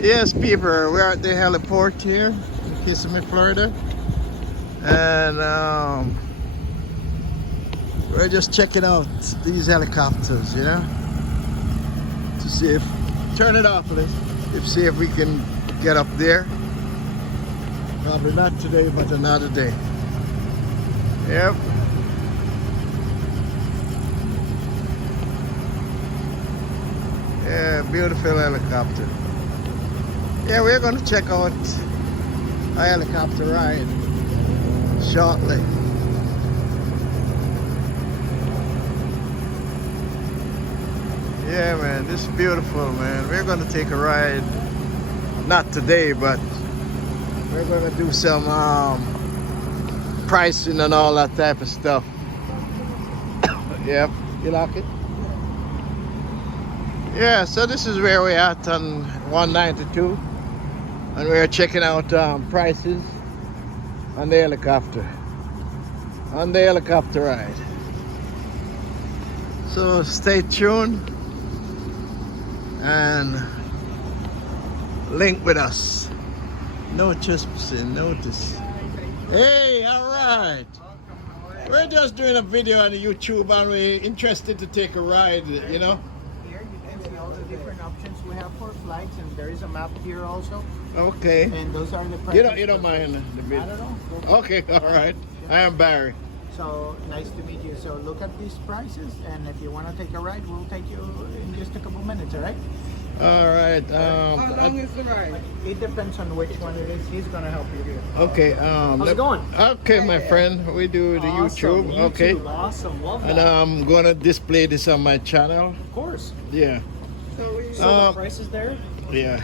Yes, people, we're at the heliport here in Kissimmee, Florida, and we're just checking out these helicopters, to see if turn it off, please. See if we can get up there. Probably not today, but another day. Yep. Yeah, beautiful helicopter. Yeah, we're going to check out a helicopter ride shortly. Yeah, man, this is beautiful, man. We're going to take a ride, not today, but we're going to do some pricing and all that type of stuff. Yep, you like it? Yeah, so this is where we're at on 192. And we're checking out prices on the helicopter. On the helicopter ride. So stay tuned and link with us. No trespassing, notice. Hey, alright. We're just doing a video on YouTube and we're interested to take a ride, Here you can see all the different options we have for flights, and there is a map here also. Okay. And those are the prices. You don't mind the video? Not at all. Okay, alright. I am Barry. So nice to meet you. So look at these prices, and if you want to take a ride, we'll take you in just a couple minutes, all right? Alright. How long is the ride? It depends on which one it is. He's going to help you here. Okay. How's it going? Okay, my friend. We do the Awesome, YouTube. Okay. Awesome. Love that. And I'm gonna display this on my channel. Of course. Yeah. So the prices there? Yeah.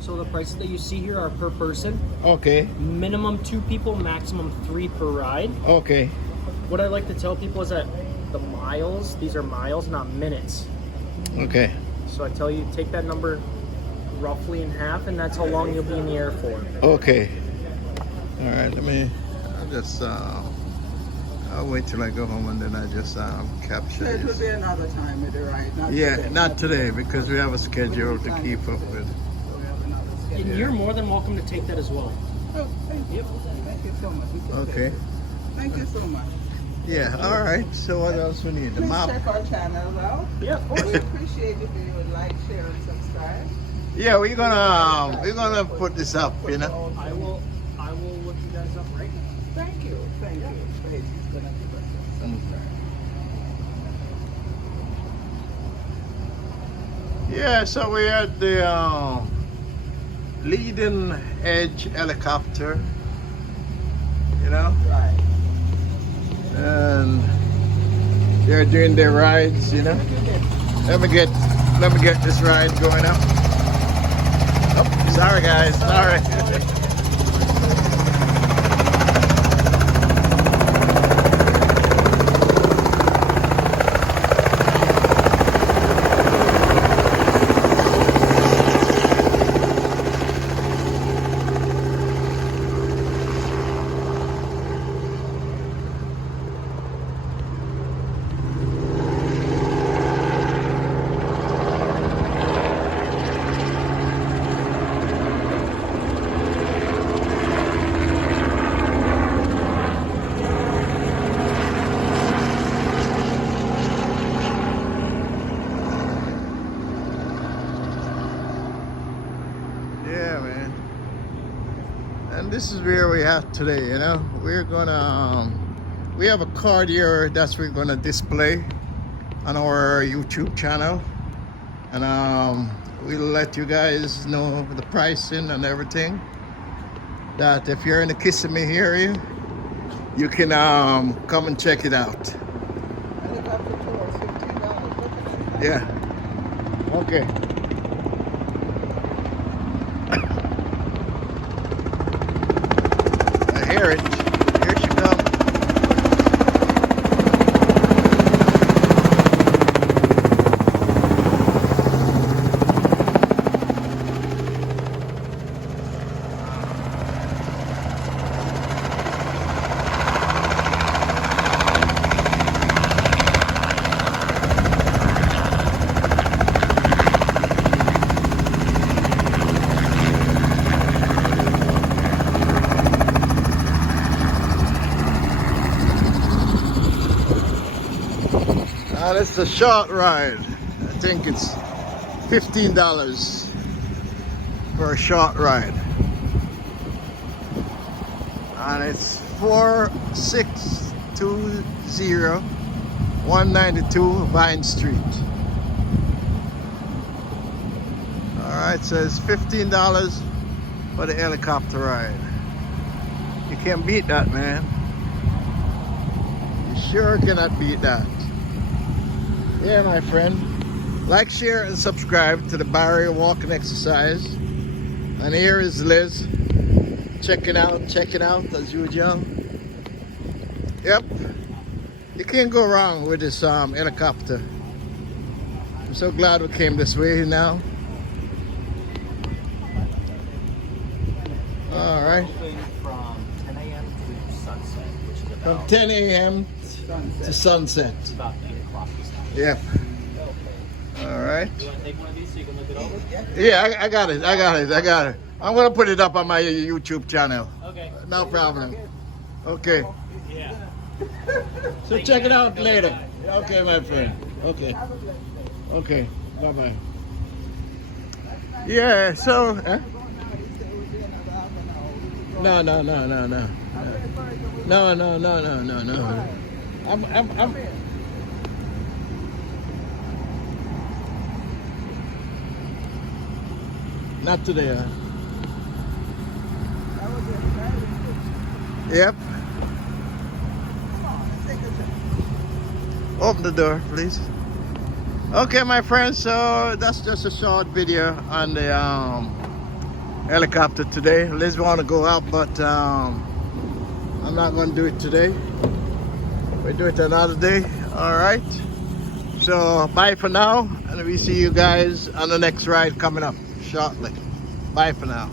So the prices that you see here are per person. Okay. Minimum 2 people, maximum 3 per ride. Okay. What I like to tell people is that the miles, these are miles, not minutes. Okay. So I tell you, take that number roughly in half, and that's how long you'll be in the air for. Okay. All right. I'll just I'll wait till I go home and then I just capture So it will this. be another time with the ride. Not Yeah, today. not today because we have a schedule to keep up with. So we have another schedule. And you're more than welcome to take that as well. Oh, thank you. Thank you so much. Okay. Thank you so much. Yeah. All right. So what else we need? The Please map. check our channel out. Yeah, of course. We appreciate if you would like, share, and subscribe. Yeah, we're gonna put this up. I will look you guys up right now. Thank you. Thank you. Please, he's gonna give us a subscribe. Yeah, so we're at the leading edge helicopter, Right. and they're doing their rides, Let me get this ride going up. Oh, sorry guys, sorry. Yeah, man. And this is where we at today, We're gonna, we have a card here that's we're gonna display on our YouTube channel. And we'll let you guys know the pricing and everything. That if you're in the Kissimmee area, you can come and check it out. Helicopter tour is $15. Yeah. Okay. I hear it. Here she comes. It's a short ride. I think it's $15 for a short ride. And it's 4620 192 Vine Street. Alright, so it's $15 for the helicopter ride. You can't beat that, man. You sure cannot beat that. Yeah, my friend. Like, share, and subscribe to the Barrier Walking Exercise. And here is Liz. Checking out as usual. Yep. You can't go wrong with this helicopter. I'm so glad we came this way now. All right. From 10 a.m. to sunset, which is From about 10 a.m. to sunset. about 8 o'clock this time. Yep. All right. You want to take one of these so you can look it over? Yeah, I got it. I'm gonna put it up on my YouTube channel. Okay. No problem. Okay. Yeah. So check it out later. Okay, my friend. Okay. Okay. Bye bye. Yeah. So. No. No. I'm. Not today. Huh? Yep. Open the door, please. Okay, my friends. So that's just a short video on the helicopter today. Liz want to go out, but I'm not going to do it today. We'll do it another day. All right. So bye for now, and we see you guys on the next ride coming up shortly. Bye for now.